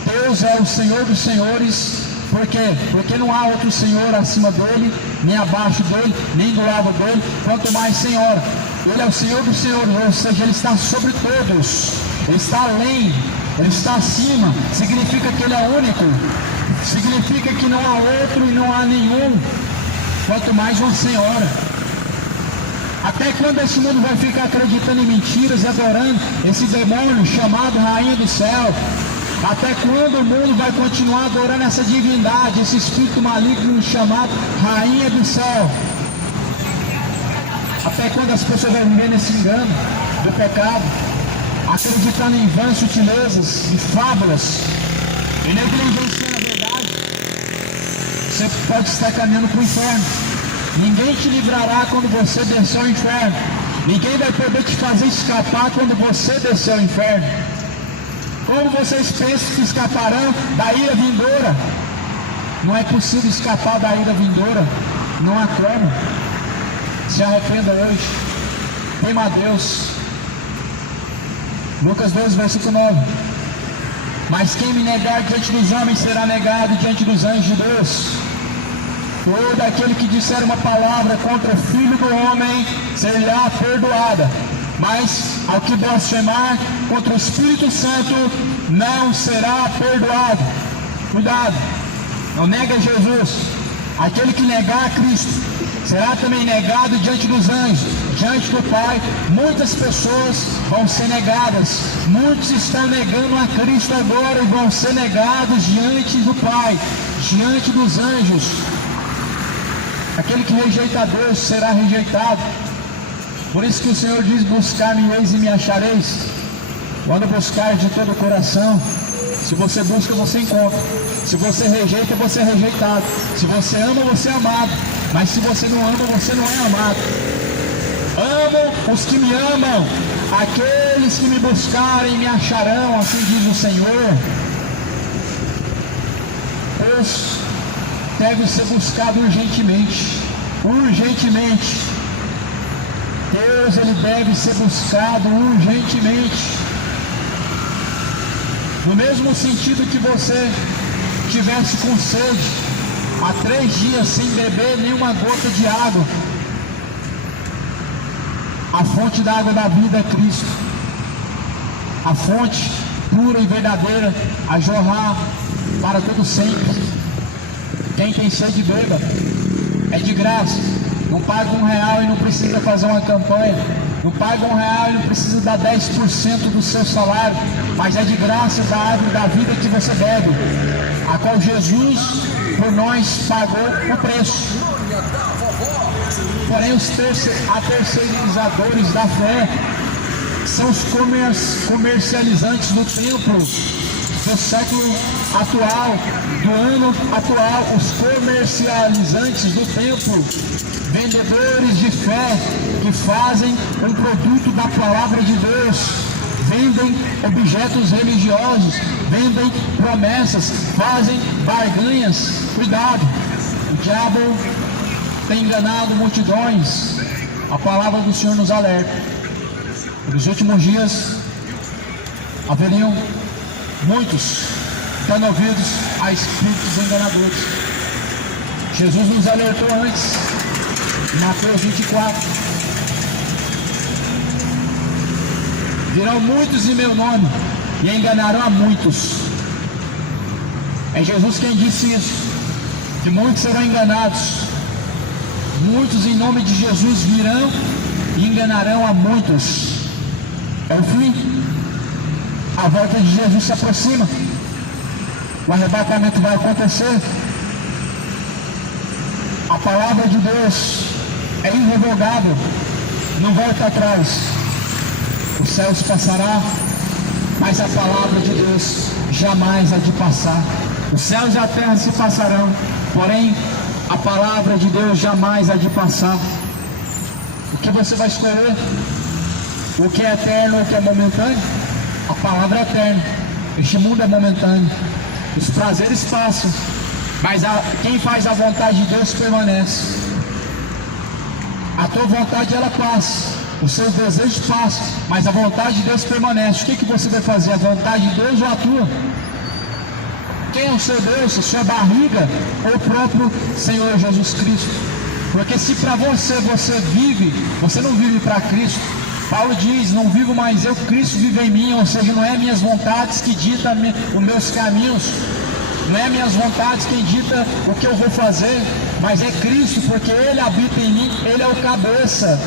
Deus é o Senhor dos senhores. Por quê? Porque não há outro Senhor acima dele, nem abaixo dele, nem do lado dele, quanto mais Senhor. Ele é o Senhor dos senhores, ou seja, Ele está sobre todos, Ele está além, Ele está acima. Significa que Ele é único, significa que não há outro e não há nenhum, quanto mais uma Senhora. Até quando esse mundo vai ficar acreditando em mentiras e adorando esse demônio chamado Rainha do Céu? Até quando o mundo vai continuar adorando essa divindade, esse espírito maligno chamado Rainha do Céu? Até quando as pessoas vão viver nesse engano do pecado, acreditando em vãs sutilezas e fábulas, e negligenciando a verdade? Você pode estar caminhando para o inferno. Ninguém te livrará quando você descer ao inferno. Ninguém vai poder te fazer escapar quando você descer ao inferno. Como vocês pensam que escaparão da ira vindoura? Não é possível escapar da ira vindoura. Não há como. Se arrependa hoje. Tema a Deus. Lucas 12, versículo 9. Mas quem me negar diante dos homens será negado diante dos anjos de Deus. Todo aquele que disser uma palavra contra o Filho do Homem será perdoada. Mas ao que blasfemar contra o Espírito Santo não será perdoado. Cuidado, não nega Jesus. Aquele que negar a Cristo será também negado diante dos anjos, diante do Pai. Muitas pessoas vão ser negadas. Muitos estão negando a Cristo agora e vão ser negados diante do Pai, diante dos anjos. Aquele que rejeita a Deus será rejeitado. Por isso que o Senhor diz: buscar-me-eis e me achareis. Quando buscar de todo o coração. Se você busca, você encontra. Se você rejeita, você é rejeitado. Se você ama, você é amado. Mas se você não ama, você não é amado. Amo os que me amam. Aqueles que me buscarem me acharão, assim diz o Senhor. Deus deve ser buscado urgentemente. Urgentemente. Deus, Ele deve ser buscado urgentemente. No mesmo sentido que você tivesse com sede, há 3 dias sem beber nenhuma gota de água. A fonte da água da vida é Cristo. A fonte pura e verdadeira a jorrar para todo sempre. Quem tem sede, beba. É de graça. Não paga R$1 e não precisa fazer uma campanha. Não paga R$1 e não precisa dar 10% do seu salário. Mas é de graça da árvore da vida que você bebe, a qual Jesus por nós pagou o preço. Porém os terceirizadores da fé são os comercializantes do templo. do século atual, do ano atual, os comercializantes do tempo, vendedores de fé que fazem um produto da palavra de Deus, vendem objetos religiosos, vendem promessas, fazem barganhas. Cuidado, o diabo tem enganado multidões. A palavra do Senhor nos alerta. Nos últimos dias haveriam muitos dando ouvidos a espíritos enganadores. Jesus nos alertou antes, em Mateus 24. Virão muitos em meu nome e enganarão a muitos. É Jesus quem disse isso, que muitos serão enganados. Muitos em nome de Jesus virão e enganarão a muitos. É o fim. A volta de Jesus se aproxima. O arrebatamento vai acontecer. A palavra de Deus é irrevogável, não volta atrás. O céu se passará, mas a palavra de Deus jamais há de passar. Os céus e a terra se passarão, porém a palavra de Deus jamais há de passar. O que você vai escolher? O que é eterno ou o que é momentâneo? A palavra é eterna. Este mundo é momentâneo. Os prazeres passam, mas quem faz a vontade de Deus permanece. A tua vontade ela passa, os seus desejos passam, mas a vontade de Deus permanece. O que você vai fazer? A vontade de Deus ou a tua? Quem é o seu Deus? A sua barriga ou o próprio Senhor Jesus Cristo? Porque se para você vive, você não vive para Cristo. Paulo diz, não vivo mais eu, Cristo vive em mim. Ou seja, não é minhas vontades que ditam os meus caminhos, não é minhas vontades quem dita o que eu vou fazer, mas é Cristo, porque Ele habita em mim, Ele é o cabeça.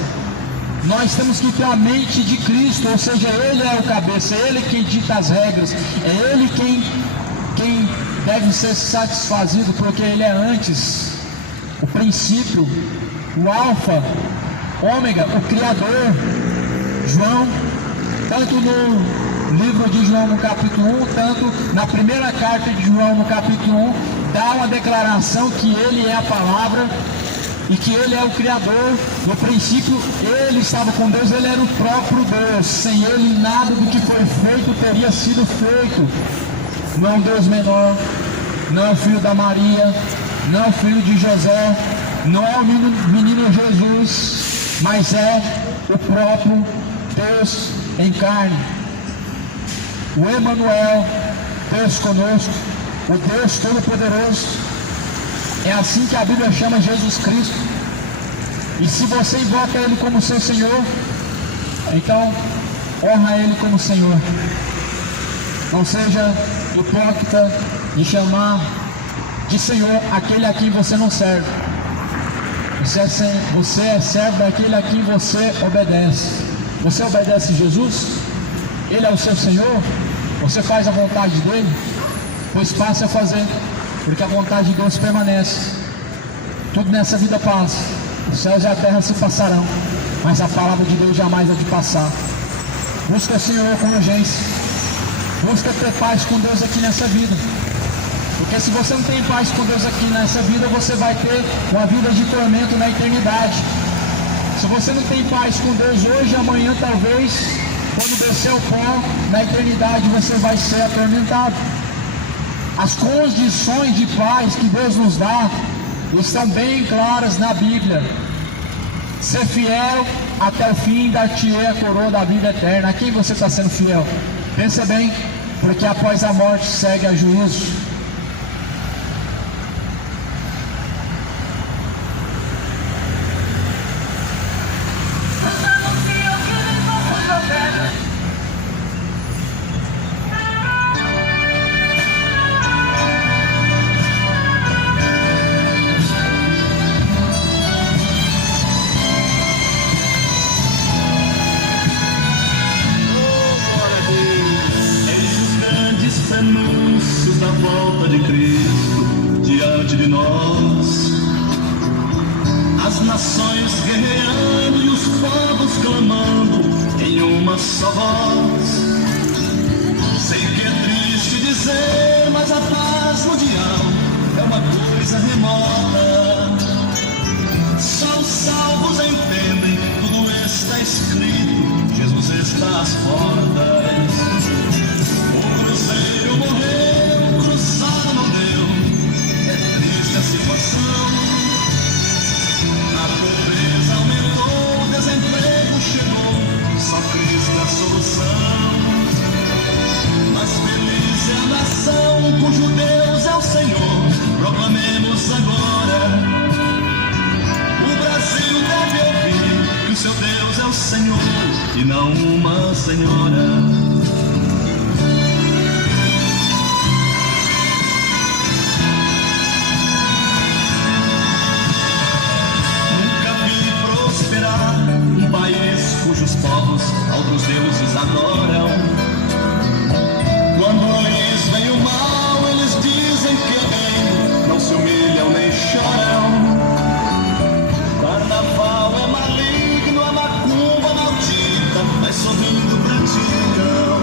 Nós temos que ter a mente de Cristo, ou seja, Ele é o cabeça, é Ele quem dita as regras, é Ele quem deve ser satisfazido, porque Ele é antes, o princípio, o alfa, ômega, o Criador. João, tanto no livro de João no capítulo 1, tanto na primeira carta de João no capítulo 1, dá uma declaração que Ele é a palavra e que Ele é o Criador. No princípio Ele estava com Deus, Ele era o próprio Deus. Sem Ele nada do que foi feito teria sido feito. Não é um Deus menor, não é o filho da Maria, não é o filho de José, não é o menino Jesus, mas é o próprio Deus em carne. O Emanuel, Deus conosco, o Deus Todo-Poderoso. É assim que a Bíblia chama Jesus Cristo. E se você invoca Ele como seu Senhor, então honra Ele como Senhor. Não seja hipócrita de chamar de Senhor aquele a quem você não serve. Você é servo daquele a quem você obedece. Você obedece Jesus? Ele é o seu Senhor? Você faz a vontade dele? Pois passe a fazer, porque a vontade de Deus permanece. Tudo nessa vida passa, os céus e a terra se passarão, mas a palavra de Deus jamais há de passar. Busca o Senhor com urgência. Busca ter paz com Deus aqui nessa vida. Porque se você não tem paz com Deus aqui nessa vida, você vai ter uma vida de tormento na eternidade. Se você não tem paz com Deus hoje, amanhã talvez, quando descer o pó, na eternidade você vai ser atormentado. As condições de paz que Deus nos dá estão bem claras na Bíblia. Ser fiel até o fim, dar-te-ei a coroa da vida eterna. A quem você está sendo fiel? Pensa bem, porque após a morte segue a juízo. As nações guerreando e os povos clamando em uma só voz. Sei que é triste dizer a paz mundial é uma coisa remota. Só os salvos entendem, tudo está escrito, Jesus está às portas. O cruzeiro morreu, cruzado não deu, é triste a situação. A pobreza aumentou, o desemprego chegou, só Cristo é a solução. Mas feliz é a nação cujo Deus é o Senhor, proclamemos agora. O Brasil deve ouvir que o seu Deus é o Senhor e não uma senhora. Um país cujos povos outros deuses adoram. Quando lhes vem o mal, eles dizem que é bem, não se humilham nem choram. Carnaval é maligno, a macumba maldita, mas sorrindo praticam.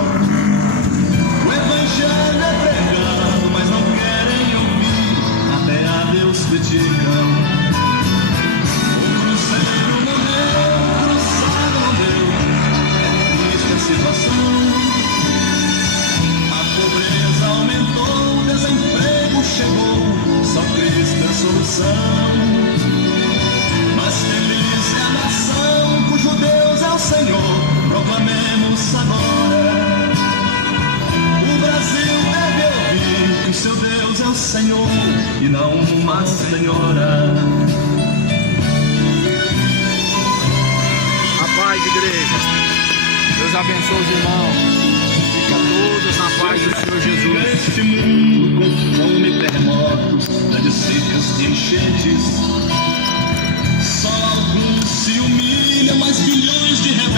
O evangelho é pregado, mas não querem ouvir, até a Deus criticam. A pobreza aumentou, o desemprego chegou, só Cristo é a solução. Mas feliz é a nação cujo Deus é o Senhor, proclamemos agora. O Brasil deve ouvir que o seu Deus é o Senhor e não uma senhora. A paz, igreja. Deus abençoe os irmãos. Fica todos na paz do Senhor Jesus. Neste mundo com fome, terremotos, grandes sítios de enchentes, só alguns se humilham, mas bilhões de rebeldes